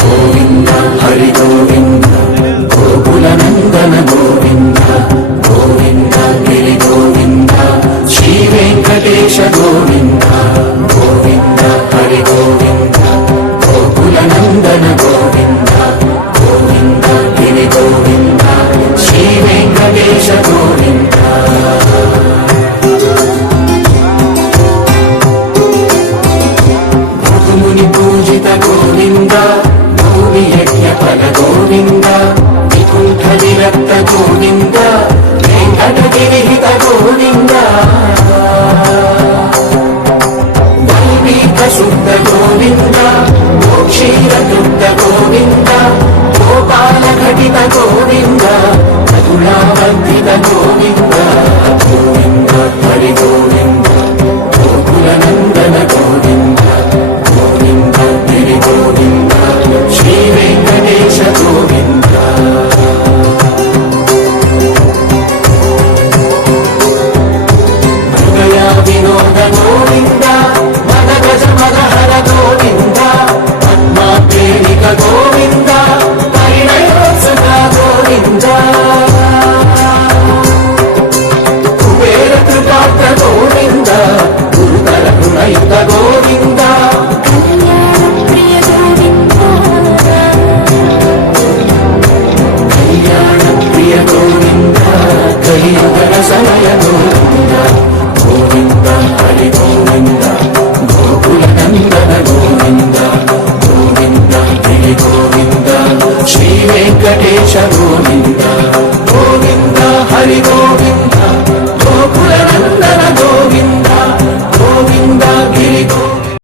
గోవింద హరి గోవింద గోకుల నందన గోవింద గోవింద గిరి గోవింద శ్రీ వెంకటేశ గోవింద గోవింద హరి గోవింద గోకుల నందన గోవింద గోవింద గిరి గోవింద శ్రీ వెంకటేశ గోవింద భృగుముని పూజిత గోవింద భూమి యజ్ఞ ఫల గోవింద వికుంఠ విరక్త గోవింద వెంకటగిరి హిత గోవింద వైదిక శుద్ధ గోవింద క్షీరదుగ్ధ గోవింద గోపాల ఘటిత గోవింద కరుణావర్ధిత గోవింద గోవింద హరి గోవింద గోకుల నందన గోవింద గోవింద గిరి గోవింద శ్రీ వెంకటేశ గోవింద హృదయ వినోద గోవింద మద గజ మదహర గోవింద పద్మా ప్రేమిక గోవింద పరిణయోత్సవ గోవింద కుబేర కృపాత్ర గోవింద గురుతర గుణయుత గోవింద